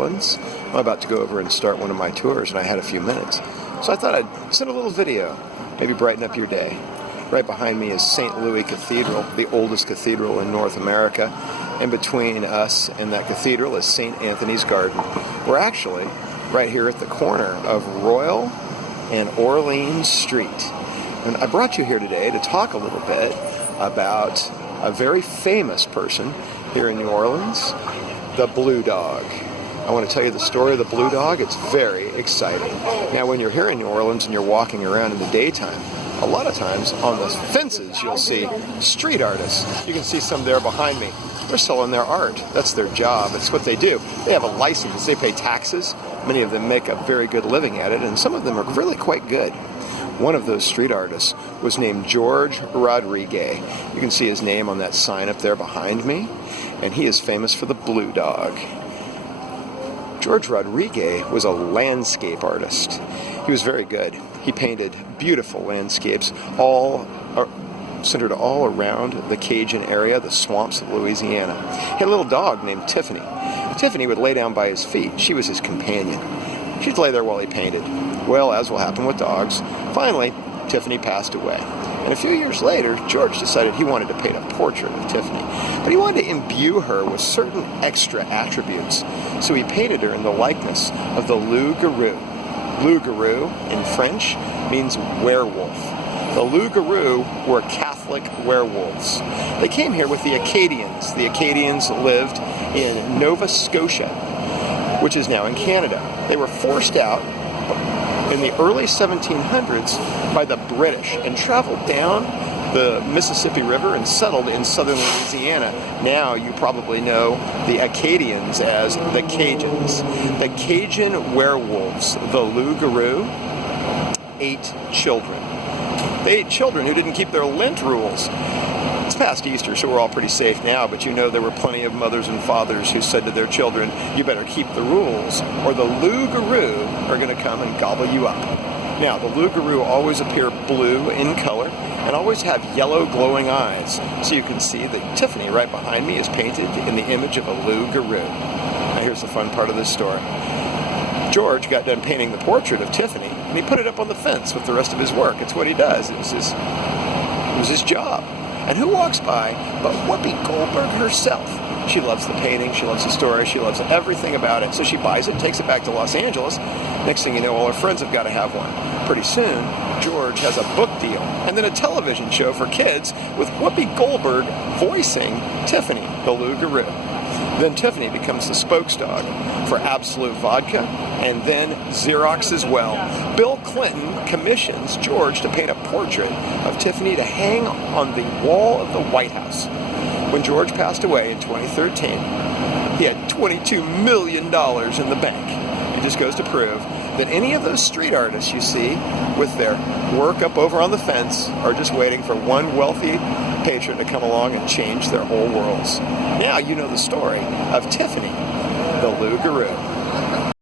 Orleans. I'm about to go over and start one of my tours, and I had a few minutes. So I thought I'd send a little video, maybe brighten up your day. Right behind me is St. Louis Cathedral, the oldest cathedral in North America. And between us and that cathedral is St. Anthony's Garden. We're actually right here at the corner of Royal and Orleans Street. And I brought you here today to talk a little bit about a very famous person here in New Orleans, the Blue Dog. I want to tell you the story of the Blue Dog. It's very exciting. Now, when you're here in New Orleans and you're walking around in the daytime, a lot of times on the fences you'll see street artists. You can see some there behind me. They're selling their art. That's their job. It's what they do. They have a license. They pay taxes. Many of them make a very good living at it, and some of them are really quite good. One of those street artists was named George Rodriguez. You can see his name on that sign up there behind me, and he is famous for the Blue Dog. George Rodriguez was a landscape artist. He was very good. He painted beautiful landscapes, centered all around the Cajun area, the swamps of Louisiana. He had a little dog named Tiffany. Tiffany would lay down by his feet. She was his companion. She'd lay there while he painted. Well, as will happen with dogs, finally, Tiffany passed away. And a few years later, George decided he wanted to paint a portrait of Tiffany. But he wanted to imbue her with certain extra attributes. So he painted her in the likeness of the loup-garou. Loup-garou, in French, means werewolf. The loup-garou were Catholic werewolves. They came here with the Acadians. The Acadians lived in Nova Scotia, which is now in Canada. They were forced out in the early 1700s by the British and traveled down the Mississippi River and settled in southern Louisiana. Now you probably know the Acadians as the Cajuns. The Cajun werewolves, the loup-garou, ate children. They ate children who didn't keep their Lent rules. It's past Easter, so we're all pretty safe now, but you know there were plenty of mothers and fathers who said to their children, you better keep the rules, or the loup-garou are going to come and gobble you up. Now, the loup-garou always appear blue in color and always have yellow glowing eyes. So you can see that Tiffany right behind me is painted in the image of a loup-garou. Now here's the fun part of this story. George got done painting the portrait of Tiffany, and he put it up on the fence with the rest of his work. It's what he does. It was his job. And who walks by but Whoopi Goldberg herself? She loves the painting, she loves the story, she loves everything about it. So she buys it, takes it back to Los Angeles. Next thing you know, all her friends have got to have one. Pretty soon, George has a book deal and then a television show for kids with Whoopi Goldberg voicing Tiffany, the loup-garou. Then Tiffany becomes the spokesdog for Absolute Vodka and then Xerox as well. Bill Clinton commissions George to paint a portrait of Tiffany to hang on the wall of the White House. When George passed away in 2013, he had $22 million in the bank. It just goes to prove that any of those street artists you see with their work up over on the fence are just waiting for one wealthy patron to come along and change their whole worlds. Now you know the story of Tiffany, the loup-garou.